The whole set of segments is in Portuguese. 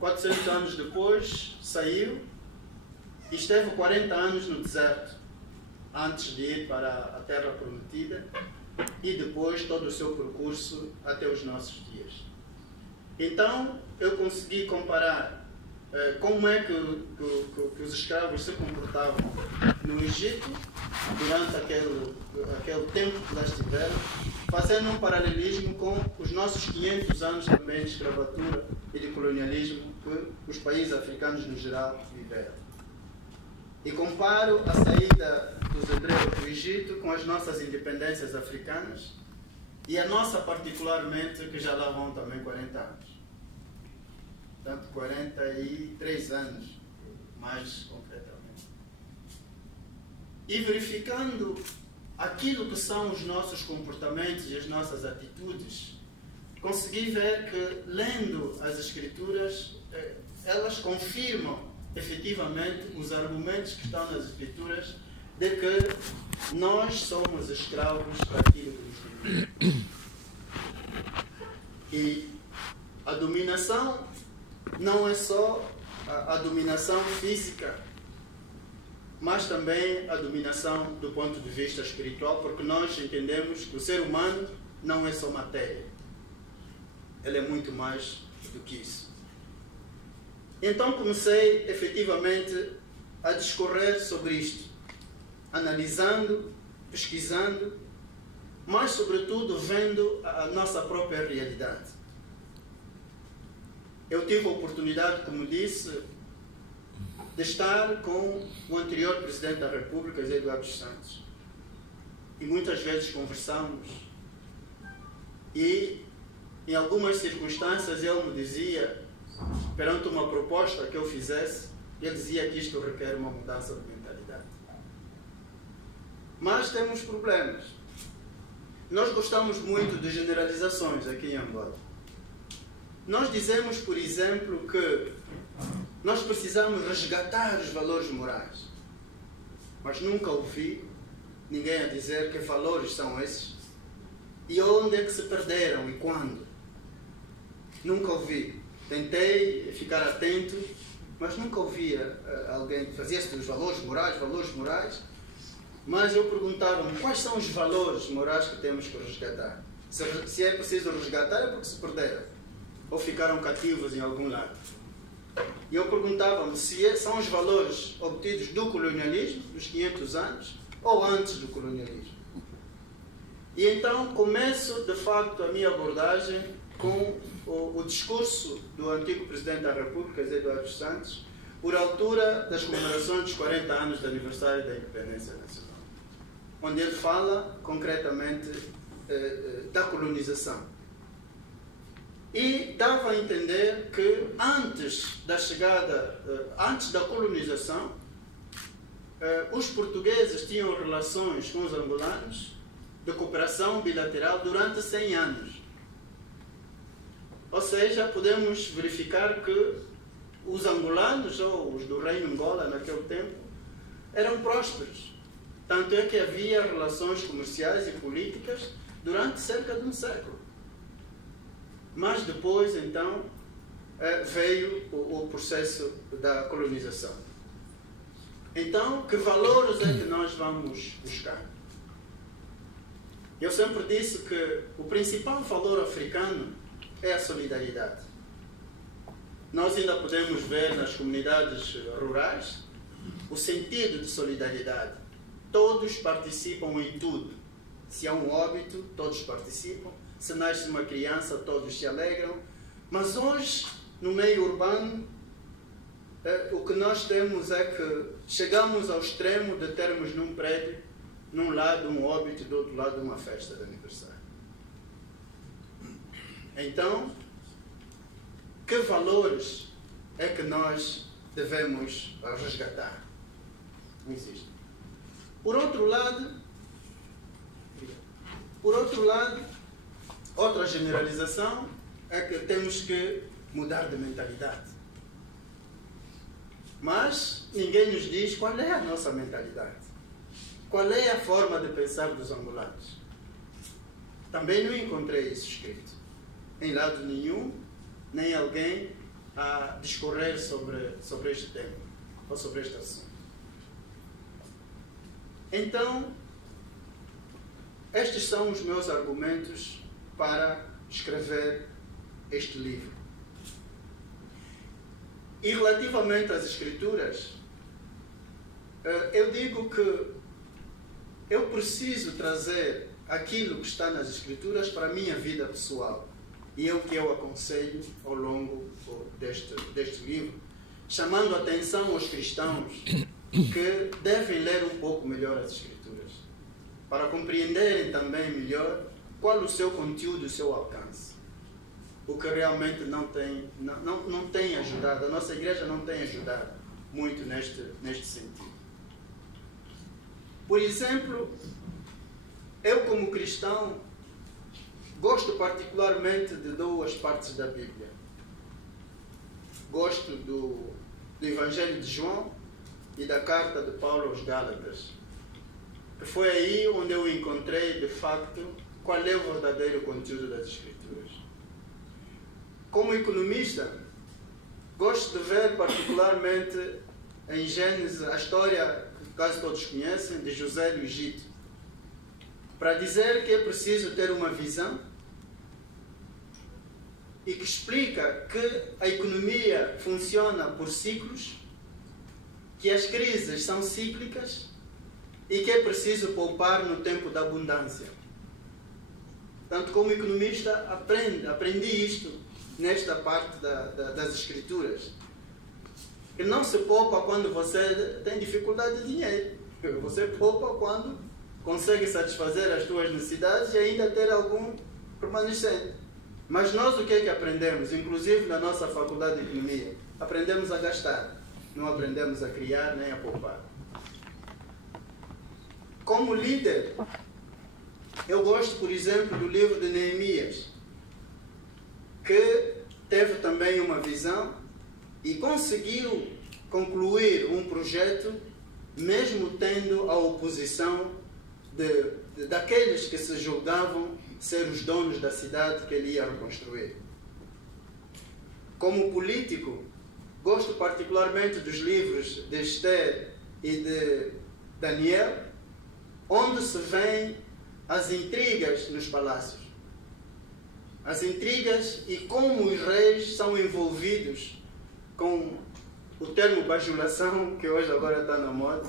400 anos depois, saiu e esteve 40 anos no deserto, antes de ir para a Terra Prometida, e depois todo o seu percurso até os nossos dias. Então, eu consegui comparar como é que os escravos se comportavam no Egito durante aquele tempo que lá estiveram, fazendo um paralelismo com os nossos 500 anos também de escravatura e de colonialismo que os países africanos no geral viveram. E comparo a saída dos hebreus do Egito com as nossas independências africanas e a nossa particularmente, que já lá vão também 40 anos. Portanto, 43 anos, mais concretamente. E verificando aquilo que são os nossos comportamentos e as nossas atitudes, consegui ver que, lendo as Escrituras, elas confirmam efetivamente os argumentos que estão nas Escrituras de que nós somos escravos daquilo que nos domina. E a dominação não é só a dominação física, mas também a dominação do ponto de vista espiritual, porque nós entendemos que o ser humano não é só matéria. Ele é muito mais do que isso. Então comecei efetivamente a discorrer sobre isto, analisando, pesquisando, mas sobretudo vendo a nossa própria realidade. Eu tive a oportunidade, como disse, de estar com o anterior Presidente da República, José Eduardo dos Santos. E muitas vezes conversamos. E, em algumas circunstâncias, ele me dizia, perante uma proposta que eu fizesse, ele dizia que isto requer uma mudança de mentalidade. Mas temos problemas. Nós gostamos muito de generalizações aqui em Angola. Nós dizemos, por exemplo, que nós precisamos resgatar os valores morais. Mas nunca ouvi ninguém a dizer que valores são esses e onde é que se perderam e quando. Nunca ouvi. Tentei ficar atento, mas nunca ouvia alguém que fazia-se dos valores morais, mas eu perguntava-me quais são os valores morais que temos que resgatar. Se é preciso resgatar é porque se perderam ou ficaram cativos em algum lado. E eu perguntava-me se são os valores obtidos do colonialismo, dos 500 anos, ou antes do colonialismo. E então começo, de facto, a minha abordagem com o discurso do antigo Presidente da República, José Eduardo dos Santos, por altura das comemorações dos 40 anos do aniversário da Independência Nacional, onde ele fala concretamente da colonização. E dava a entender que antes da colonização, os portugueses tinham relações com os angolanos de cooperação bilateral durante 100 anos. Ou seja, podemos verificar que os angolanos, ou os do Reino Angola naquele tempo, eram prósperos. Tanto é que havia relações comerciais e políticas durante cerca de um século. Mas depois, então, veio o processo da colonização. Então, que valores é que nós vamos buscar? Eu sempre disse que o principal valor africano é a solidariedade. Nós ainda podemos ver nas comunidades rurais o sentido de solidariedade. Todos participam em tudo. Se há um óbito, todos participam. Se nasce uma criança, todos se alegram. Mas hoje, no meio urbano, o que nós temos é que chegamos ao extremo de termos num prédio, num lado um óbito e do outro lado uma festa de aniversário. Então, que valores é que nós devemos resgatar? Não existe. Por outro lado, outra generalização é que temos que mudar de mentalidade. Mas ninguém nos diz qual é a nossa mentalidade. Qual é a forma de pensar dos angolanos. Também não encontrei isso escrito em lado nenhum, nem alguém a discorrer sobre este tema, ou sobre este assunto. Então, estes são os meus argumentos para escrever este livro. E relativamente às Escrituras, eu digo que eu preciso trazer aquilo que está nas Escrituras para a minha vida pessoal. E é o que eu aconselho ao longo deste livro, chamando a atenção aos cristãos que devem ler um pouco melhor as Escrituras, para compreenderem também melhor qual o seu conteúdo e o seu alcance. O que realmente não tem ajudado, a nossa igreja não tem ajudado muito neste sentido. Por exemplo, eu como cristão gosto particularmente de duas partes da Bíblia. Gosto do Evangelho de João e da carta de Paulo aos Gálatas. Que foi aí onde eu encontrei, de facto, qual é o verdadeiro conteúdo das Escrituras. Como economista, gosto de ver particularmente em Gênesis a história que quase todos conhecem, de José do Egito, para dizer que é preciso ter uma visão e que explica que a economia funciona por ciclos, que as crises são cíclicas e que é preciso poupar no tempo da abundância. Portanto, como economista, aprendi isto nesta parte das Escrituras. Que não se poupa quando você tem dificuldade de dinheiro. Você poupa quando consegue satisfazer as suas necessidades e ainda ter algum remanescente. Mas nós o que é que aprendemos? Inclusive na nossa faculdade de economia, aprendemos a gastar. Não aprendemos a criar nem a poupar. Como líder, eu gosto, por exemplo, do livro de Neemias, que teve também uma visão e conseguiu concluir um projeto, mesmo tendo a oposição daqueles que se julgavam ser os donos da cidade que ele ia reconstruir. Como político, gosto particularmente dos livros de Esther e de Daniel, onde se vêem as intrigas nos palácios. As intrigas e como os reis são envolvidos com o termo bajulação, que hoje agora está na moda.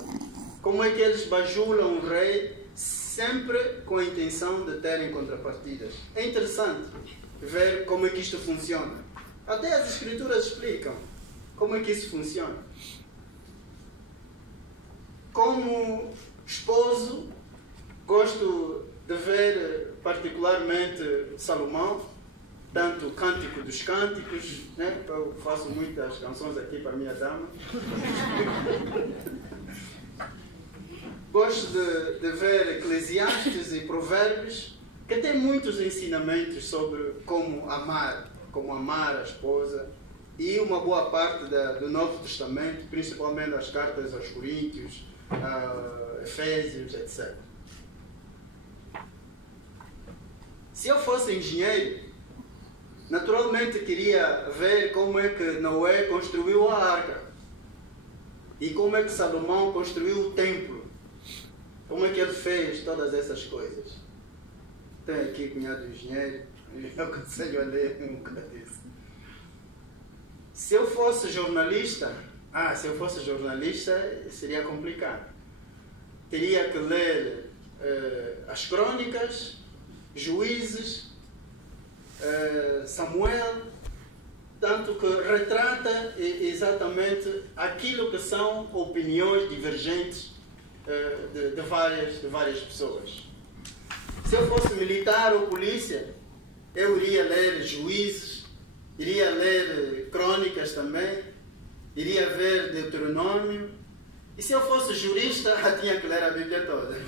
Como é que eles bajulam o rei sempre com a intenção de terem contrapartidas. É interessante ver como é que isto funciona. Até as Escrituras explicam como é que isso funciona. Como esposo, gosto de ver particularmente Salomão, tanto o Cântico dos Cânticos, né? Eu faço muitas canções aqui para a minha dama. Gosto de ver Eclesiastes e Provérbios, que tem muitos ensinamentos sobre como amar a esposa, e uma boa parte do Novo Testamento, principalmente as cartas aos Coríntios, Efésios, etc. Se eu fosse engenheiro, naturalmente queria ver como é que Noé construiu a arca e como é que Salomão construiu o templo, como é que ele fez todas essas coisas. Tenho aqui cunhado engenheiro, eu aconselho a ler um bocado disso. Se eu fosse jornalista, seria complicado. Teria que ler as crônicas, Juízes, Samuel, tanto que retrata exatamente aquilo que são opiniões divergentes de várias pessoas. Se eu fosse militar ou polícia, eu iria ler Juízes, iria ler crônicas também, iria ver Deuteronômio, e se eu fosse jurista, tinha que ler a Bíblia toda.